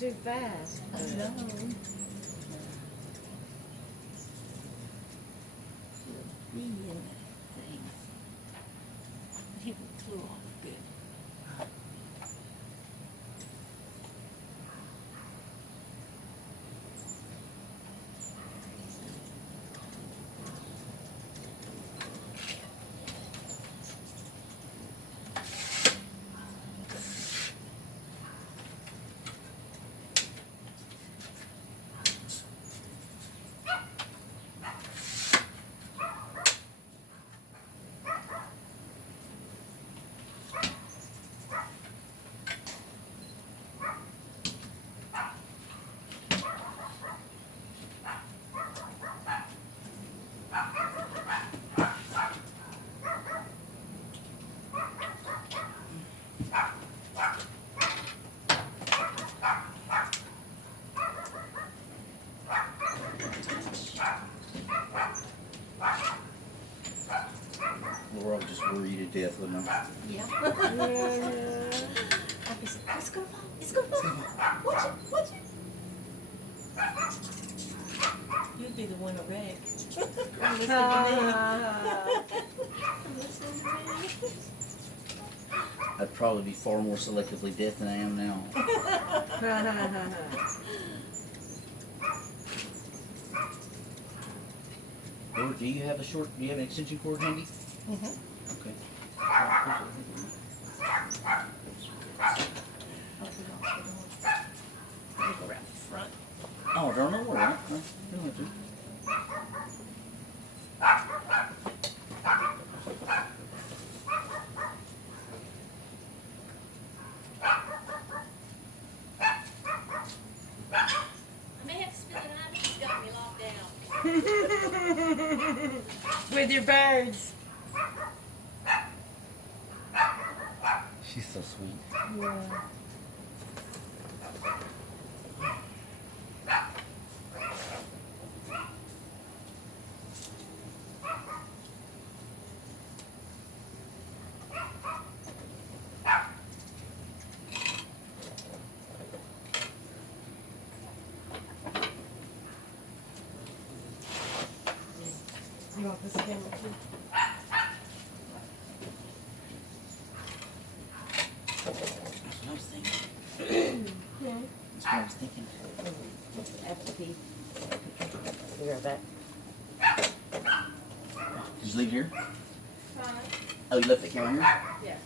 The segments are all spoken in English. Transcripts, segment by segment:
too fast. I know. Bee in that thing. He flew off good. We're all just worried to death with them. Yeah. Yeah. It's gonna fall. It's gonna fall. Watch it. Watch it. You'd be the one to wreck. Listen to me. I'd probably be far more selectively deaf than I am now. Or do you have an extension cord handy? Mm-hmm. Okay. Go around the front. Oh, darn, no, we're right. No, you don't have to. I may have to spend the night. He's got me locked down. With your birds. She's so sweet. Yeah. You want this camera too? That's what I was thinking. Yeah. That's what I was thinking. After pee. Be right back. Did you leave here? Oh, you left the camera here? Yeah.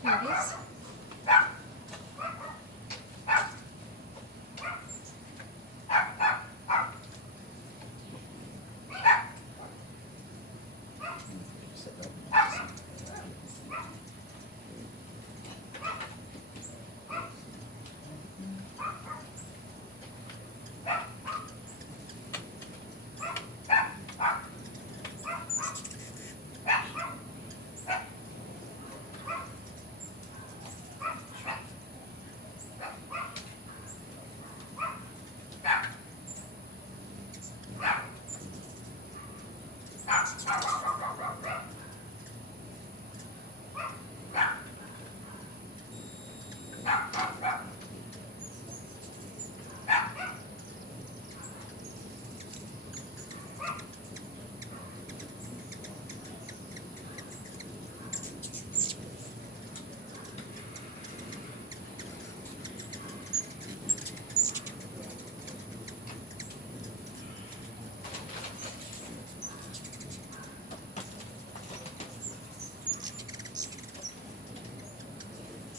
Here it is.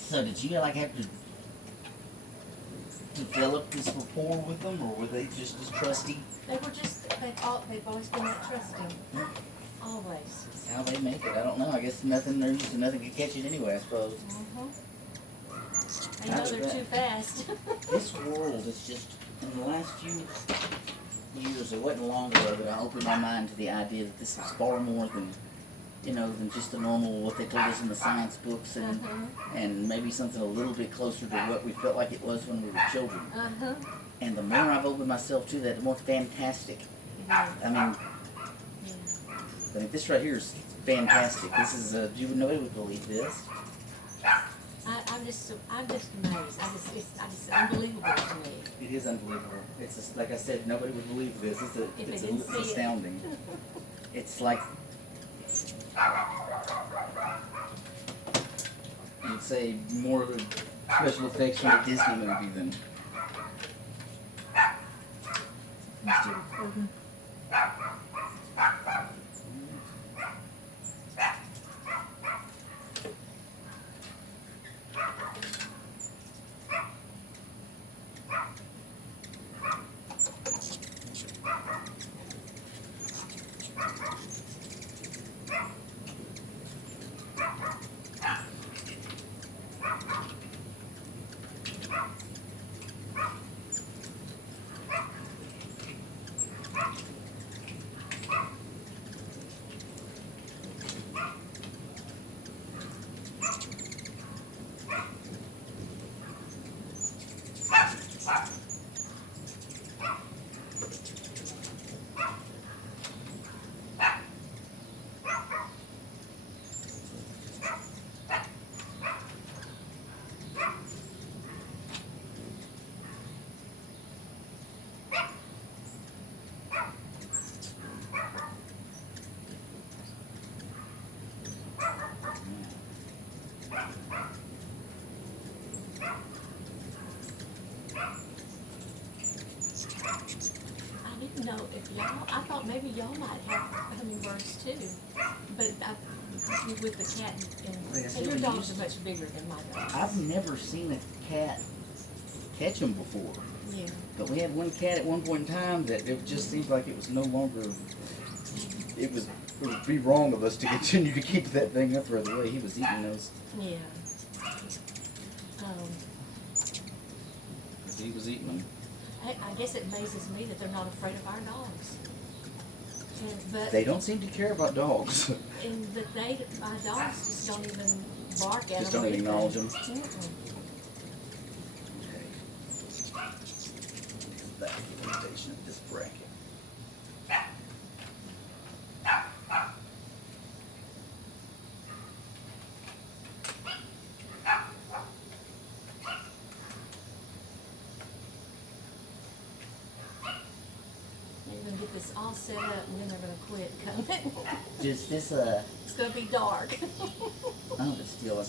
So did you like have to develop this rapport with them, or were they just as trusty? They've always been that trusting. Always. That's how they make it. I don't know. I guess nothing. They're used to nothing can catch it anyway. I suppose. I know they're too fast. This world is just in the last few years. It wasn't long ago that I opened my mind to the idea that this is far more than, than just the normal what they told us in the science books, and maybe something a little bit closer to what we felt like it was when we were children. And the more I've opened myself to that, the more fantastic. I mean, I mean, this right here is fantastic. This is nobody would believe this. I'm just amazed. It's unbelievable to me. It is unbelievable. It's just, like I said, nobody would believe this. It's astounding. It's like you'd say more of a special effects from a Disney movie than. I didn't know if y'all. I thought maybe y'all might have hummingbirds too, but with the cat Like I said, and your we dogs used- are much bigger than my dogs. I've never seen a cat catch them before. Yeah. But we had one cat at one point in time that it just seemed like it was no longer. It would be wrong of us to continue to keep that thing up there the way he was eating those. Yeah. He was eating them. I guess it amazes me that they're not afraid of our dogs. But They don't seem to care about dogs. and but my dogs just don't even bark at them. Just don't even acknowledge them. Mm-mm. Okay. That's the limitation of this bracket. They're gonna get this all set up and then they're gonna quit coming. Just this, It's gonna be dark. oh, it's still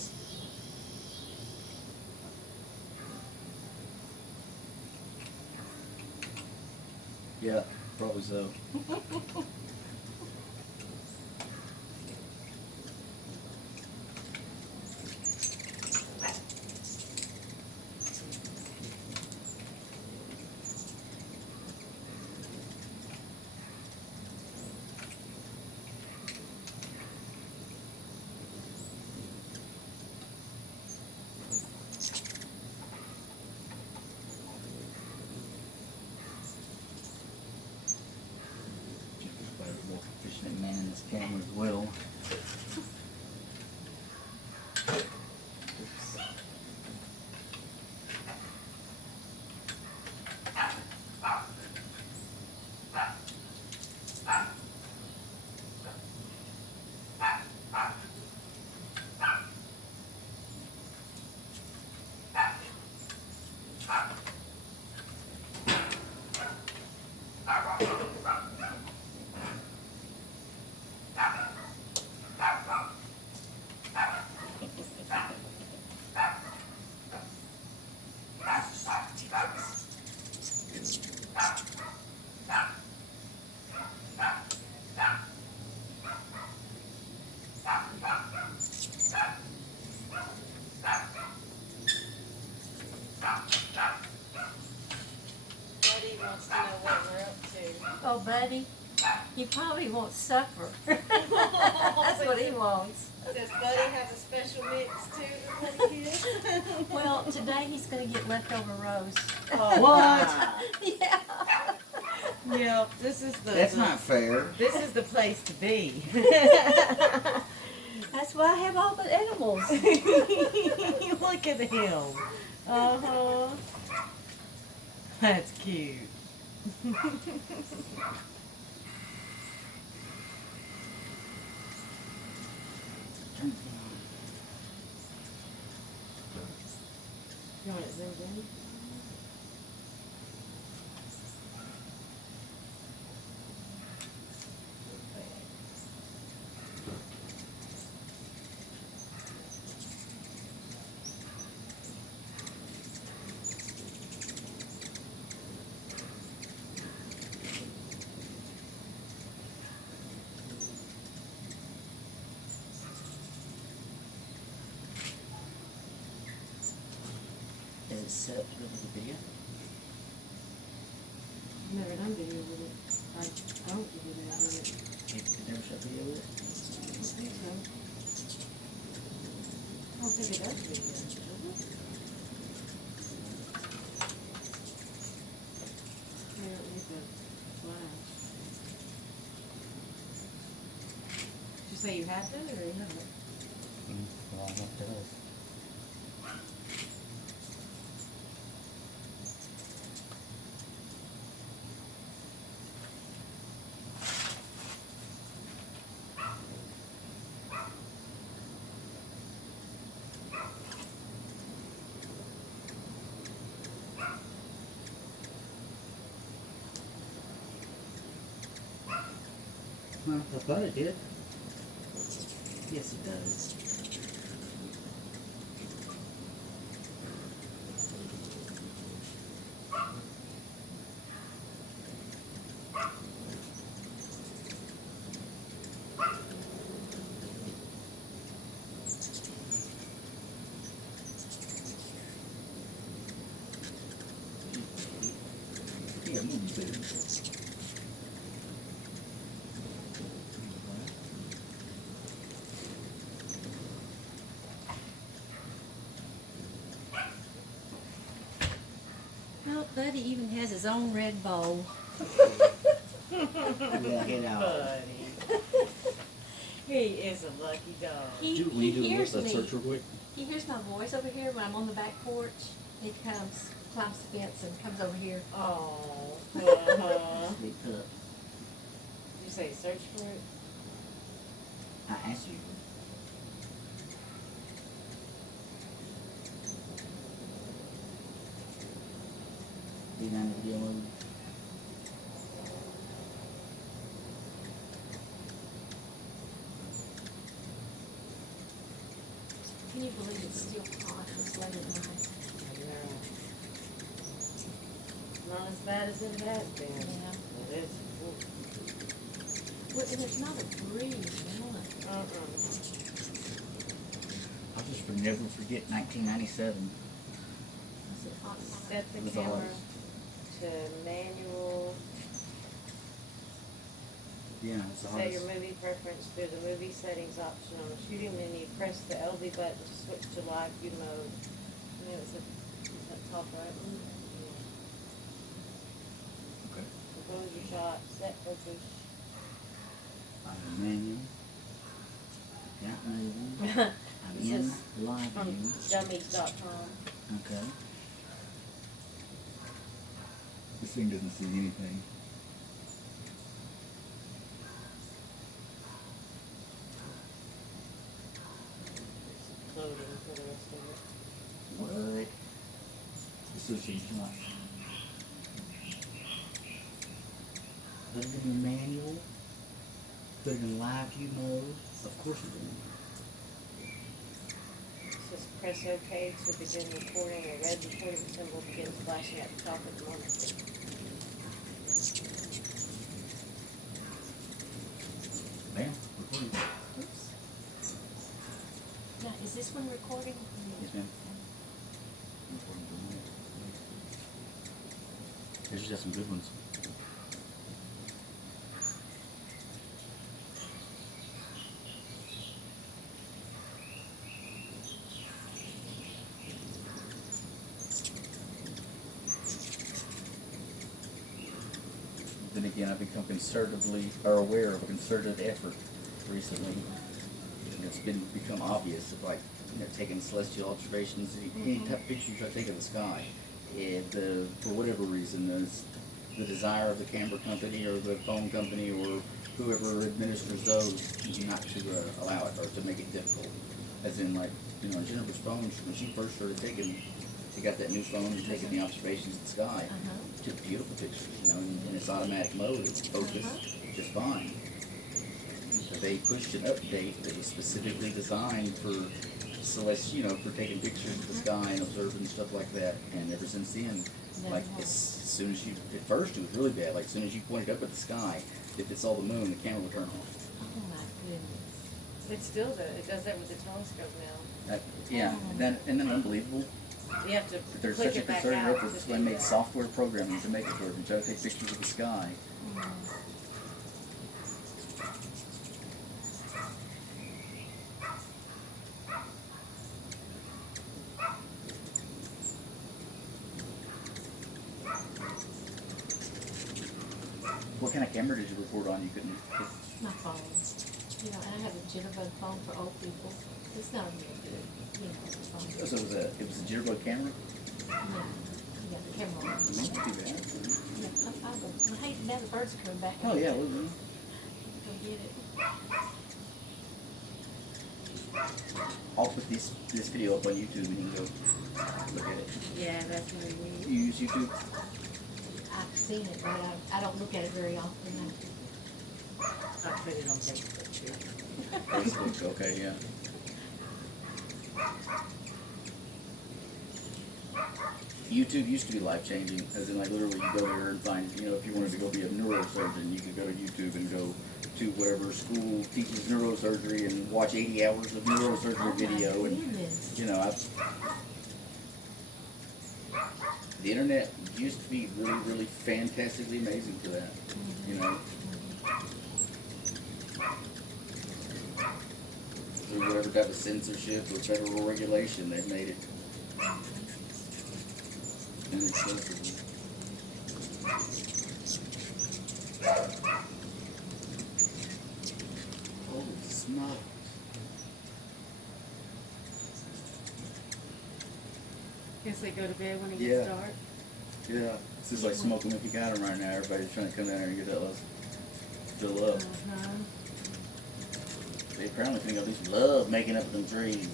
yeah, probably so. Jeffrey's more proficient man in this camera as well. Buddy wants to know what we're up to. Oh, buddy, he probably wants supper. That's what he wants. Does Buddy have a special mix too to Buddy kids? Well, today he's gonna get leftover roast. Oh, What? Yeah. Yeah, this is That's not fair. This is the place to be. That's why I have all the animals. Look at him. Uh-huh. That's cute. Jenny. Is it set up to go to the video? Never done video with it. I don't do video with it. You never shot video with it? I don't think so. I don't think it does video, does it? I don't need the flash. Did you say you have it or you haven't? Well, I hope it does. Well, I thought it did. Yes, it does. Yeah, movie too. Well, Buddy even has his own red bowl. Yeah, get out. Buddy. He is a lucky dog. He Will you do a hears list me. search real quick? He hears my voice over here when I'm on the back porch. He comes, climbs the fence and comes over here. Oh. Uh-huh. Big pup. Did you say search for it? I asked you. Being on the video mode. Can you believe it's still hot this late at night? Not as bad as it has been. Yeah. It is. Well, and there's not a breeze, none. I'll just never forget 1997. Is it hot? Set the It was camera hard. to manual. Yeah, it's the Set your hardest. movie preference through the movie settings option on the shooting menu. Press the LB button to switch to live view mode. And it was at top right one. Okay. Compose your shot. Set focus. I'm manual. Got moving. I'm This in is live From view. dummies.com. Okay. This thing doesn't see anything. It's loading for the rest of it. What? Association. Put it in the manual. Put it in live view mode. Of course it did. It says press OK to begin recording. A red recording symbol begins flashing at the top of the monitor. Bam. Recording. Oops. Now, is this one recording? Yes, ma'am. Recording for a minute. There's just some good ones. Then again, I've become concertedly or aware of a concerted effort recently. And it's become obvious of, like, taking celestial observations, any type of picture you try to take of the sky. For whatever reason, the desire of the camera company or the phone company or whoever administers those not to allow it or to make it difficult. As in, like, Jennifer's phone, when she first started taking They got that new phone and taking the observations of the sky. Uh-huh. Took beautiful pictures, you know, in its automatic mode, it would focus just fine. But they pushed an update that was specifically designed for celestial, you know, for taking pictures of the sky and observing stuff like that. And ever since then, like as soon as you, at first it was really bad. Like as soon as you pointed up at the sky, if it saw the moon, the camera would turn off. Oh my goodness. It still does, it does that with the telescope now. Yeah, and then unbelievable. You have to But there's click such a it back concerted out. effort. to They do made that. software programming to make it work and try to take pictures of the sky. What kind of camera did you record on? You couldn't. My phone. You know, and I have a jitterbug phone for old people. It's not a real good, you know, phone. So it was a jitterbug camera. No, yeah, the camera. It wasn't too bad. Yeah, I'll go. Hey, now the birds are coming back. Oh yeah, well, yeah. Go get it. I'll put this video up on YouTube and you can go look at it. Yeah, that's what we need. You use YouTube? I've seen it, but I don't look at it very often. I put it on Facebook too. Facebook, okay, yeah. YouTube used to be life-changing, as in like literally you go there and find, you know, if you wanted to go be a neurosurgeon, you could go to YouTube and go to whatever school teaches neurosurgery and watch 80 hours of neurosurgery video. And Goodness. you know, the internet used to be really, really fantastically amazing for that. You know, through whatever type of censorship or federal regulation, they've made it inaccessible. Holy smokes. Guess they go to bed when it Yeah. gets dark. Yeah, it's just like smoking if you got them right now. Everybody's trying to come down there and get that last fill up. Uh-huh. They apparently think I just love making up them trees.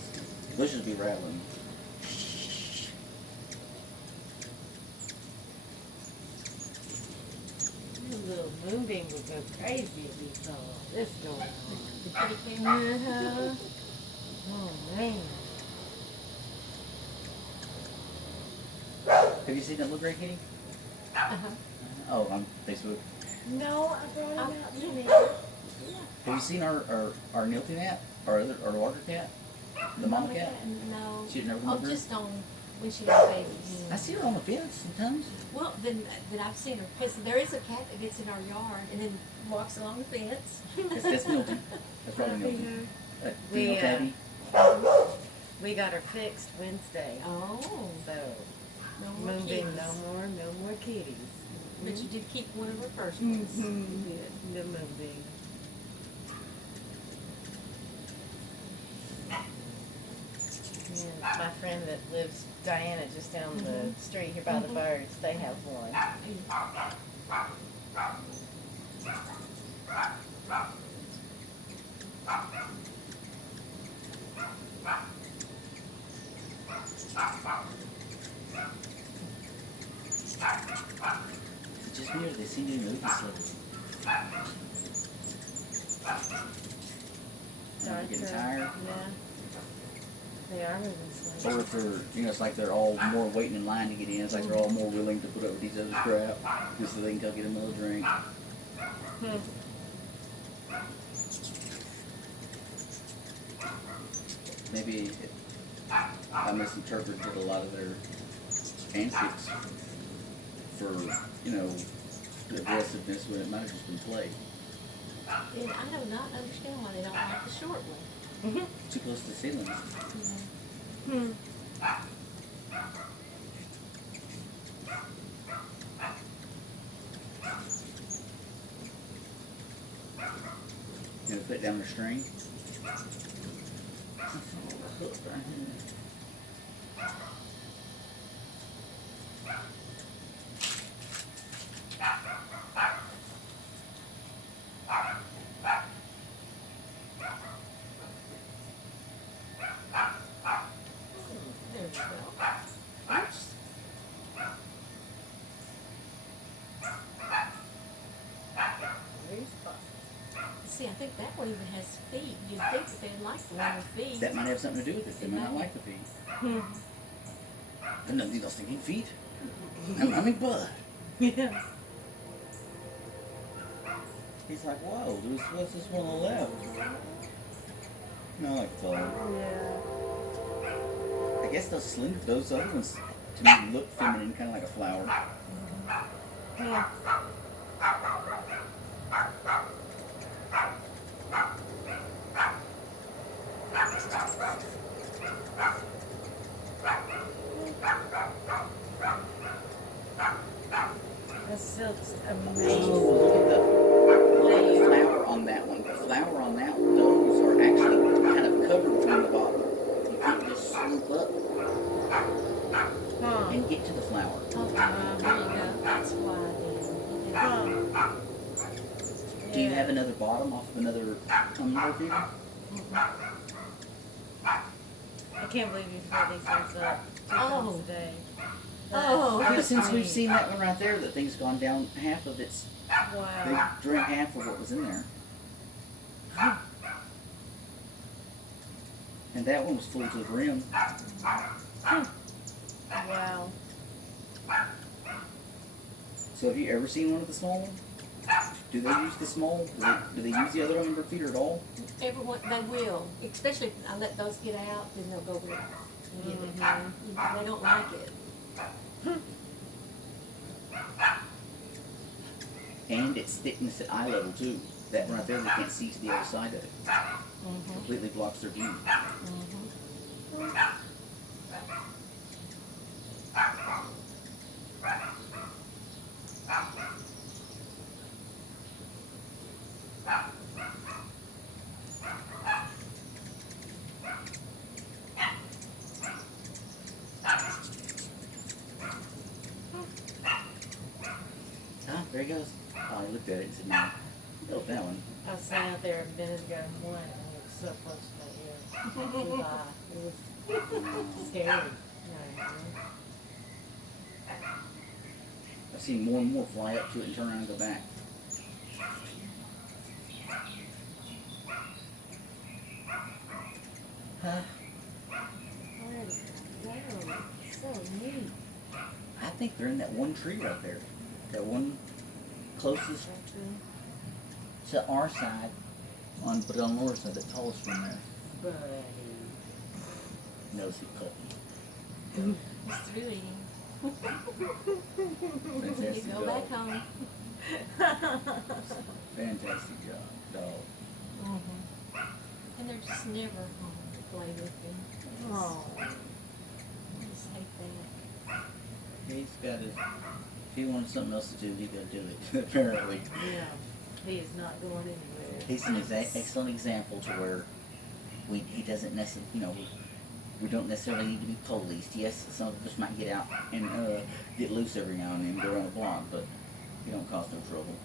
Bushes be rattling. That little moonbeam would go crazy if he saw this going on. The kitty camera. Uh-huh. Oh, man. Have you seen that little gray kitty? Uh-huh. Oh, on Facebook. No, I brought him out to me. Have you seen our Nilty cat? Our larger cat? The mama cat? No. She'd never come Oh, over? just on when she has babies. I see her on the fence sometimes. Well, then I've seen her. Because there is a cat that gets in our yard and then walks along the fence. That's Milton. That's probably Milton. Female tabby. We got her fixed Wednesday. Oh. So, No more moonbeam, kitties. no more kitties. But you did keep one of her first ones. Mm-hmm. You did. The moonbeam. Yeah, my friend that lives, Diana, just down the street here by the birds, they have one. Is it just me or do they seem to be moving slowly? Are they getting tired? Yeah. They are moving slow. Or if they're, you know, it's like they're all more waiting in line to get in. It's like they're all more willing to put up with each other's crap just so they can go get another drink. Maybe I misinterpreted a lot of their antics for, you know, aggressiveness when it might have just been play. And I do not understand why they don't like the short one. Too close to the ceiling. You know, put down the string. Hook right here. There we go. Oops. See, I think that one even has feet. You'd think that they'd like the longer feet. That might have something to do with it. They might not like the feet. And nothing else thinking feet. I mean, bud. Yeah. He's like, whoa, what's this one on the left? No, I like the tall one. Yeah. I guess those other ones to me look feminine, kind of like a flower. Yeah. That's still amazing. Oh, look at the flower on that one. The flower on that one, those are actually kind of covered from the bottom. You can't just swoop up Huh. and get to the flower. Okay, there you go. That's why then. Huh. Do you Yeah. have another bottom off of another hummingbird feeder? I can't believe you filled these ones up 2 Oh. times a day. Oh. Ever That's since we've neat. seen that one right there, the thing's gone down half of its. They Wow. drank half of what was in there. And that one was full to the rim. Wow. So have you ever seen one of the small ones? Do they use the small? Do they use the other hummingbird feeder at all? Everyone, they will. Especially if I let those get out, then they'll go over there and get it. Mhm. They don't like it. And its thickness at eye level too. That right there, they can't see to the other side of it. Completely blocks their view. Ah, there he goes. Oh, I looked at it and said, no. Oh, that one. I was sitting out there a minute ago and one, and it was so close to my ear. Flew by. It was scary. No, I've seen more and more fly up to it and turn around and go back. Huh? wow, so neat. I think they're in that one tree right there. That one closest to our side, but on Laura's side, the tallest one there. Buddy. Knows who caught It's really, me. you Fantastic go back dog. home. Fantastic dog. And they're just never home to play with them. Oh. I just hate that. He's got it. If he wanted something else to do, he could do it. Apparently, Yeah. He is not going anywhere. he's an excellent example to where he doesn't necessarily, we don't necessarily need to be policed. Yes, some of us might get out and get loose every now and then, go around the block, but he don't cause no trouble.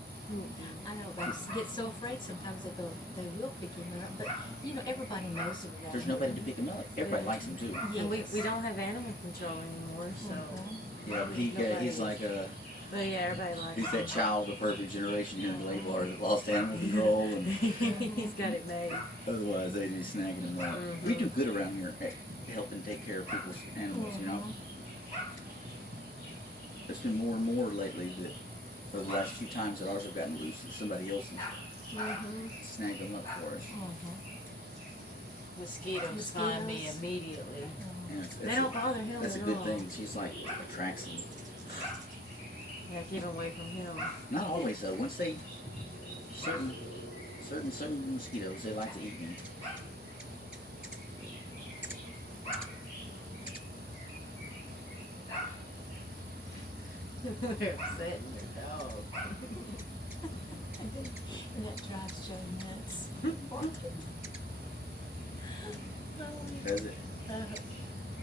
I know they get so afraid sometimes they will pick him up, but everybody knows of that. There's nobody to pick him up. Everybody likes him too. Yes. And we don't have animal control anymore, so. Yeah, but he's like But yeah, everybody likes he's him. that child of the perfect generation here in the label that lost animal control, and He's got it made. otherwise they'd be snagging him up. We do good around here, helping take care of people's animals. There's been more and more lately that for the last few times that ours have gotten loose, that somebody else has snagged them up for us. Mosquitoes find me Mosquitoes. immediately. And They don't bother him that's a at good all. thing. She's like attracts them. Yeah, keep away from him. Not always though. Once they certain mosquitoes, they like to eat them. They're upsetting the dog. And that drives Joe nuts. Does it?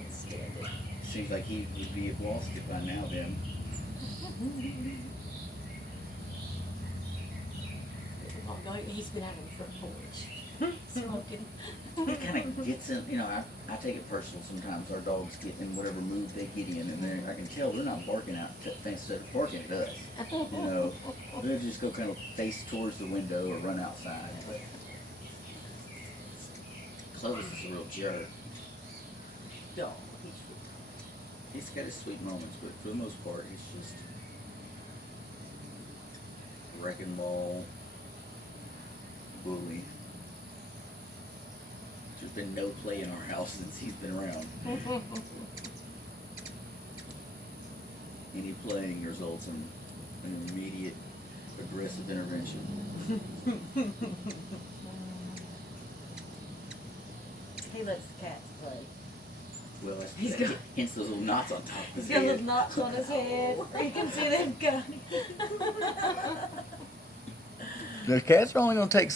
It's scary. Seems like he would be lost it by now then. He's been out on the front porch. smoking. It kind of gets in, you know, I take it personal sometimes. Our dogs get in whatever mood they get in, and I can tell they're not barking out instead of barking at us. You know, they'll just go kind of face towards the window or run outside. But Clovis is a real jerk. No. He's got his sweet moments, but for the most part, he's just wrecking ball, bully. There's been no play in our house since he's been around. Any playing results in an immediate aggressive intervention. He lets the cats play. Well, that's He's that, hence those little knots on top of his He's got little head. knots on his head. You can see them got. The cats are only going to take